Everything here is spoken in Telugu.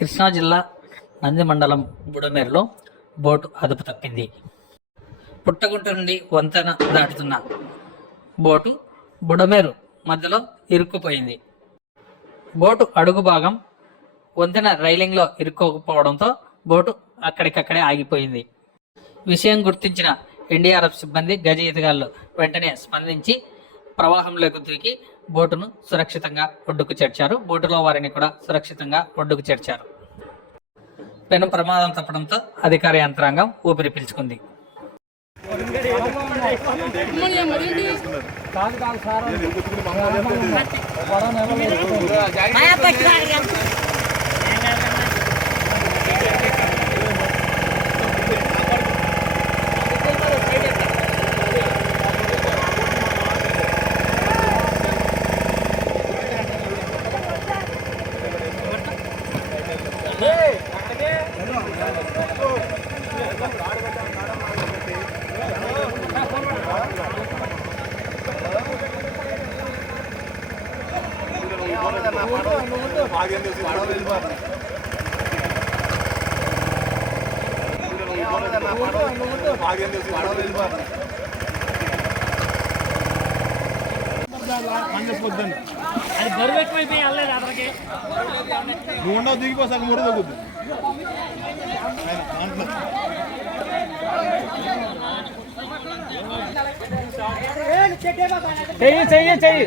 కృష్ణా జిల్లా నంది మండలం బుడమేరులో బోటు అదుపు తప్పింది. పుట్టగుంట నుండి వంతెన దాటుతున్న బోటు బుడమేరు మధ్యలో ఇరుక్కుపోయింది. బోటు అడుగు భాగం వంతెన రైలింగ్లో ఇరుక్కోకపోవడంతో బోటు అక్కడికక్కడే ఆగిపోయింది. విషయం గుర్తించిన ఎన్డీఆర్ఎఫ్ సిబ్బంది గజ ఈతగాళ్ళు వెంటనే స్పందించి ప్రవాహంలోకి దూకి బోటును సురక్షితంగా ఒడ్డుకు చేర్చారు. బోటులో వారిని కూడా సురక్షితంగా ఒడ్డుకు చేర్చారు. పెను ప్రమాదం తప్పడంతో అధికార యంత్రాంగం ఊపిరి పీల్చుకుంది. నువ్వు ఉండవు దిగిపో సగం మూడు తగ్గుద్ది చెయ్యి చెయ్యి చెయ్యి.